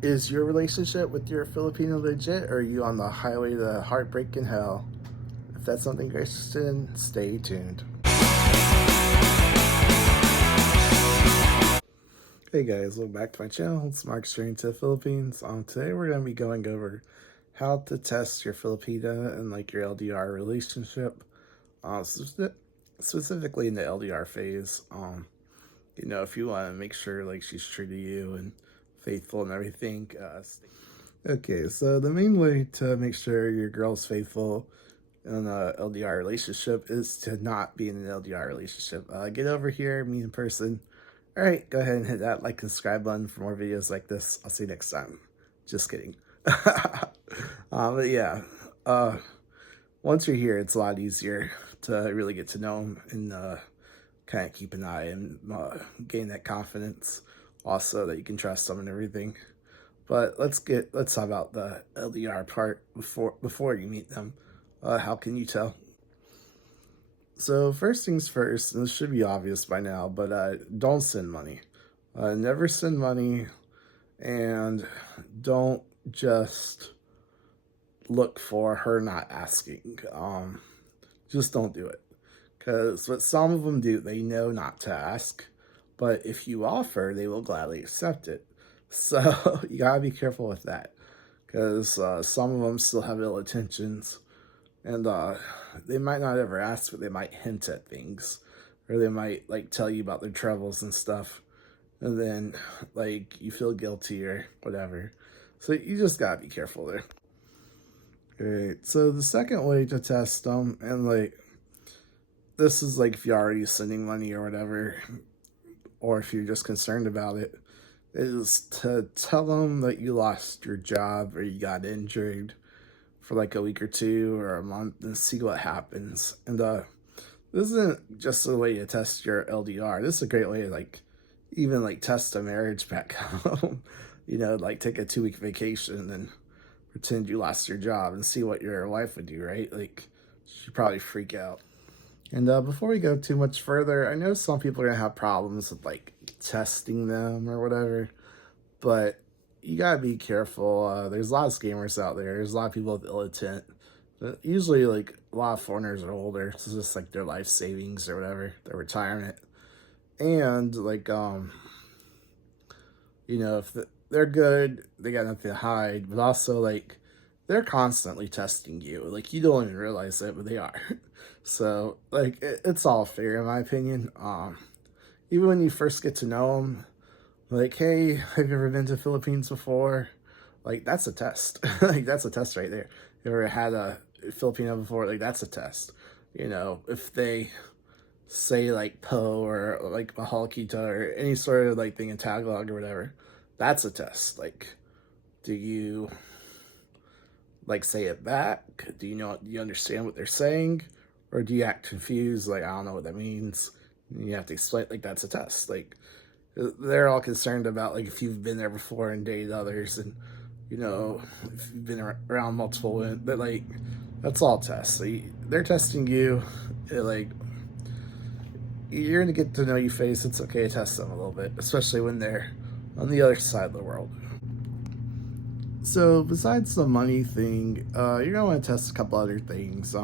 Is your relationship with your Filipino legit, or are you on the highway to heartbreak and hell? If that's something you're interested in, stay tuned. Hey guys, welcome back to my channel. It's Mark Straight to the Philippines. Today we're going to be going over how to test your Filipina and like your LDR relationship, specifically in the LDR phase. If you want to make sure like she's true to you and faithful and everything. Okay, so the main way to make sure your girl's faithful in a LDR relationship is to not be in an LDR relationship. Get over here, meet in person. All right, go ahead and hit that like and subscribe button for more videos like this. I'll see you next time. Just kidding. But yeah, once you're here, it's a lot easier to really get to know them and kind of keep an eye and gain that confidence. Also, that you can trust them and everything. But let's talk about the LDR part before you meet them. How can you tell? So first things first, and this should be obvious by now, but don't send money. Never send money, and don't just look for her not asking. Just don't do it. Because what some of them do, they know not to ask, but if you offer, they will gladly accept it. So you gotta be careful with that, because some of them still have ill intentions. And they might not ever ask, but they might hint at things. Or they might, like, tell you about their troubles and stuff. And then, like, you feel guilty or whatever. So you just gotta be careful there. Alright, so the second way to test them, and, like, this is, like, if you're already sending money or whatever, or if you're just concerned about it, is to tell them that you lost your job or you got injured for like a week or two or a month and see what happens. And this isn't just a way to test your LDR. This is a great way to like even like test a marriage back home. Like take a 2-week vacation and pretend you lost your job and see what your wife would do, right? Like she'd probably freak out. And before we go too much further, I know some people are gonna have problems with like testing them or whatever, but you gotta be careful. There's a lot of scammers out there. There's a lot of people with ill intent. But usually, like, a lot of foreigners are older. So it's just, like, their life savings or whatever, their retirement. And, like, if they're good, they got nothing to hide. But also, like, they're constantly testing you. Like, you don't even realize it, but they are. So, like, it's all fair, in my opinion. Even when you first get to know them, like, hey, have you ever been to the Philippines before? Like, that's a test. Like, that's a test right there. You ever had a Filipino before? Like, that's a test. If they say, like, po or, like, mahal kita or any sort of, like, thing in Tagalog or whatever, that's a test. Like, do you, like, say it back? Do you understand what they're saying? Or do you act confused? Like, I don't know what that means. And you have to explain, like, that's a test. Like, they're all concerned about like if you've been there before and dated others, and if you've been around multiple women. But like that's all tests. They're testing you. Like you're gonna get to know you face. It's okay to test them a little bit, especially when they're on the other side of the world. So besides the money thing, you're gonna want to test a couple other things.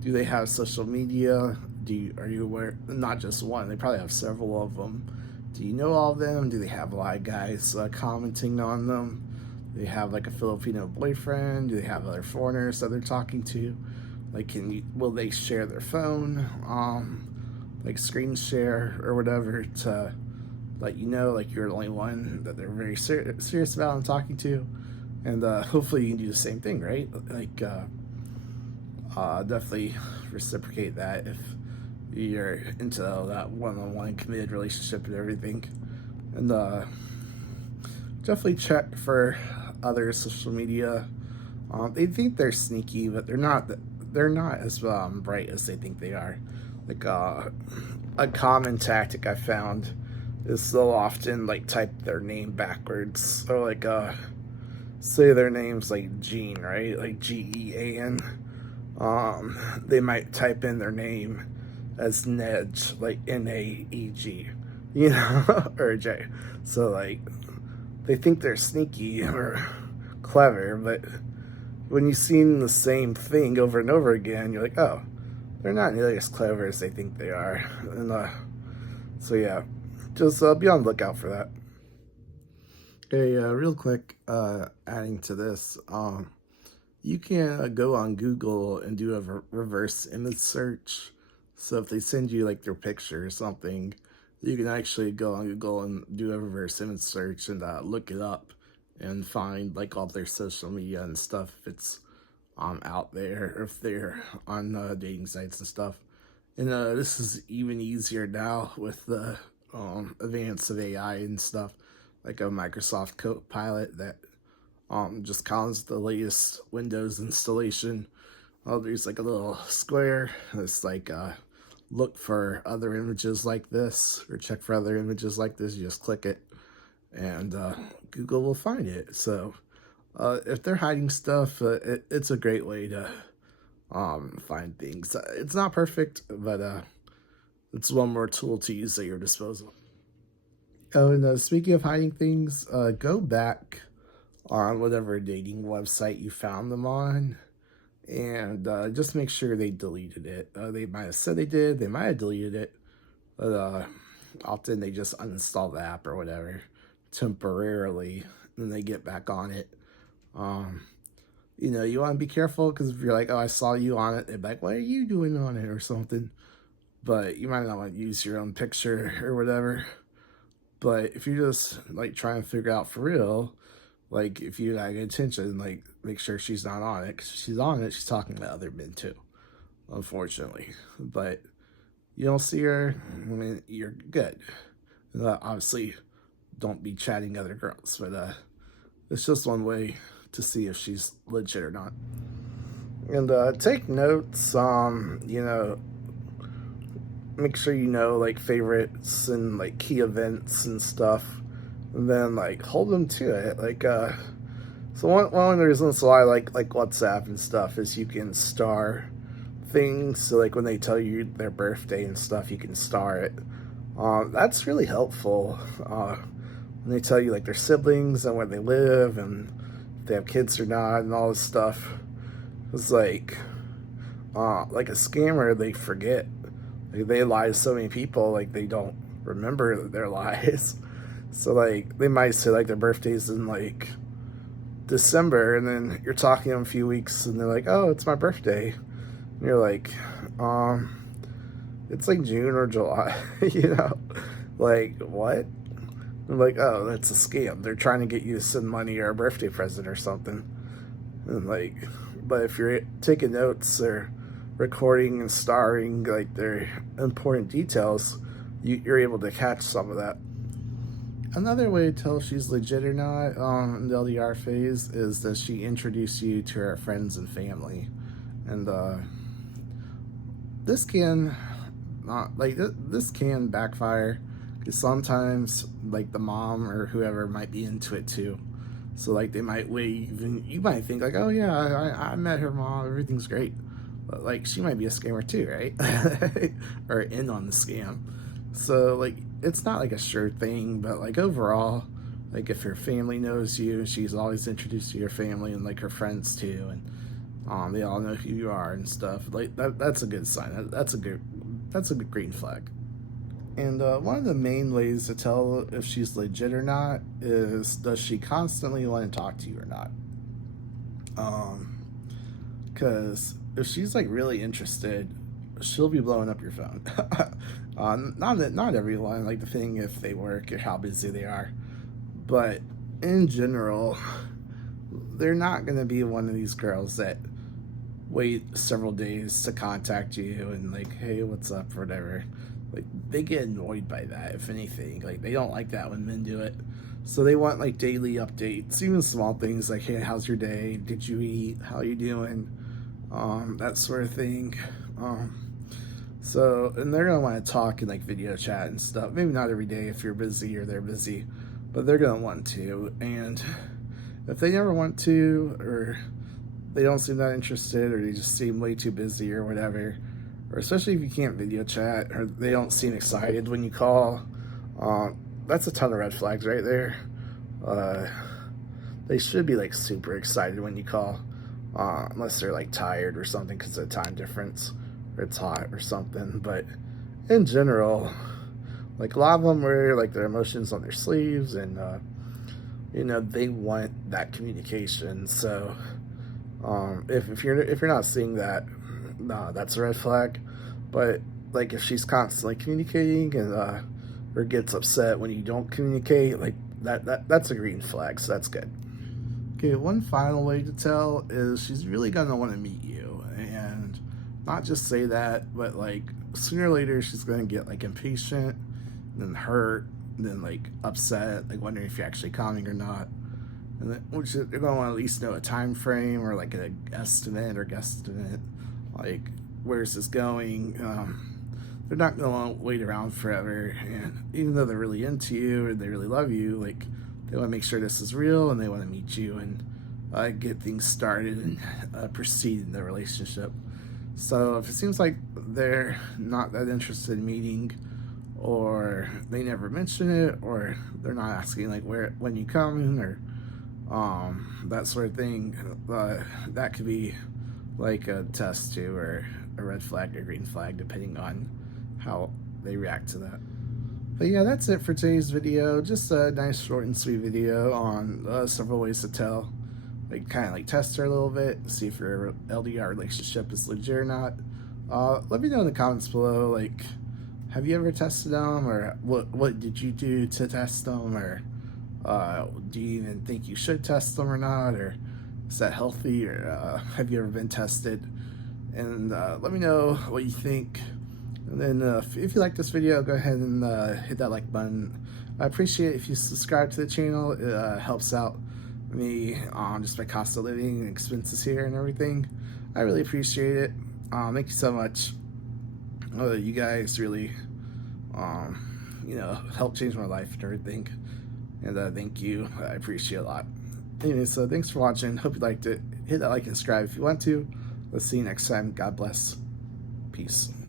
Do they have social media? Are you aware? Not just one. They probably have several of them. Do you know all of them? Do they have a lot of guys commenting on them? Do they have like a Filipino boyfriend? Do they have other foreigners that they're talking to? Like, will they share their phone? Like screen share or whatever to let you know like you're the only one that they're very serious about and talking to. And hopefully you can do the same thing, right? Like, definitely reciprocate that if you're into that one-on-one committed relationship and everything. And definitely check for other social media. They think they're sneaky, but they're not as bright as they think they are. Like a common tactic I found is they'll often like type their name backwards. So like say their name's like Jean, right? Like Gean. They might type in their name as Nedge, like Naeg, or J. So like they think they're sneaky or clever, but when you've seen the same thing over and over again, you're like, oh, they're not nearly as clever as they think they are. And so yeah, just be on the lookout for that. Hey, real quick, adding to this, you can go on Google and do a reverse image search. So if they send you like their picture or something, you can actually go on Google and do a reverse image search and look it up and find like all their social media and stuff if it's out there, or if they're on dating sites and stuff. And this is even easier now with the advance of AI and stuff, like a Microsoft Copilot that just counts the latest Windows installation. There's like a little square that's like look for other images like this, or check for other images like this. You just click it and Google will find it. So if they're hiding stuff, it's a great way to find things. It's not perfect, but it's one more tool to use at your disposal. Oh, and speaking of hiding things, go back on whatever dating website you found them on, and just make sure they deleted it. They might have said they did, they might have deleted it, but often they just uninstall the app or whatever temporarily, and they get back on it. Um, you want to be careful, because if you're like, oh, I saw you on it, they're like, what are you doing on it or something. But you might not want to use your own picture or whatever. But if you're just like trying to figure out for real, like if you got attention, like make sure she's not on it, because if she's on it, she's talking to other men too, unfortunately. But you don't see her, I mean, you're good. Obviously, don't be chatting other girls, but it's just one way to see if she's legit or not. And take notes, make sure you know like favorites and like key events and stuff, and then like hold them to it. Like so one of the reasons why I like WhatsApp and stuff is you can star things. So like when they tell you their birthday and stuff, you can star it. That's really helpful when they tell you like their siblings and where they live and if they have kids or not and all this stuff. It's like a scammer, they forget. Like, they lie to so many people, like they don't remember their lies. So like they might say like their birthday's in like December, and then you're talking to them a few weeks and they're like, oh, it's my birthday. And you're like, it's like June or July, like what? I'm like, oh, that's a scam. They're trying to get you to send money or a birthday present or something. And like, but if you're taking notes or recording and starring like their important details, you're able to catch some of that. Another way to tell if she's legit or not in the LDR phase is that she introduce you to her friends and family. And this can this can backfire, because sometimes like the mom or whoever might be into it too. So like they might wave and you might think like, oh yeah, I met her mom, everything's great. But like she might be a scammer too, right? Or in on the scam. So like it's not like a sure thing, but like overall, like if your family knows you, she's always introduced to your family and like her friends too, and they all know who you are and stuff. Like that's a good sign. That's a good green flag. And one of the main ways to tell if she's legit or not is, does she constantly want to talk to you or not? Because if she's like really interested, she'll be blowing up your phone. Not everyone, like depending if they work or how busy they are, but in general, they're not gonna be one of these girls that wait several days to contact you and like, hey, what's up, or whatever. Like they get annoyed by that, if anything. Like they don't like that when men do it. So they want like daily updates, even small things like, hey, how's your day? Did you eat? How you doing? That sort of thing. So, and they're gonna want to talk and like video chat and stuff. Maybe not every day if you're busy or they're busy, but they're gonna want to. And if they never want to, or they don't seem that interested, or they just seem way too busy or whatever, or especially if you can't video chat, or they don't seem excited when you call, that's a ton of red flags right there. uh, they should be like super excited when you call, unless they're like tired or something because of the time difference or it's hot or something. But in general, like a lot of them wear like their emotions on their sleeves, and they want that communication. So if you're not seeing that, nah, that's a red flag. But like if she's constantly communicating and or gets upset when you don't communicate, like that's a green flag. So that's good. Okay, one final way to tell is she's really gonna want to meet you, and not just say that, but like sooner or later she's gonna get like impatient, then hurt, then like upset, like wondering if you're actually coming or not. And then, which they're gonna want to at least know a time frame or like an estimate or guesstimate, like where's this going. They're not gonna want to wait around forever, and even though they're really into you or they really love you, like they want to make sure this is real and they want to meet you and get things started and proceed in the relationship. So if it seems like they're not that interested in meeting, or they never mention it, or they're not asking like when you coming, or that sort of thing, that could be like a test too, or a red flag or green flag, depending on how they react to that. But yeah, that's it for today's video. Just a nice short and sweet video on several ways to tell, like kind of like test her a little bit, see if your LDR relationship is legit or not. Let me know in the comments below, like, have you ever tested them, or what did you do to test them, or do you even think you should test them or not, or is that healthy, or have you ever been tested? And let me know what you think. And then if you like this video, go ahead and hit that like button. I appreciate it if you subscribe to the channel. It helps out me just my cost of living and expenses here and everything. I really appreciate it. Thank you so much. You guys really helped change my life and everything. And thank you. I appreciate it a lot. Anyway, so thanks for watching. Hope you liked it. Hit that like and subscribe if you want to. Let's see you next time. God bless. Peace.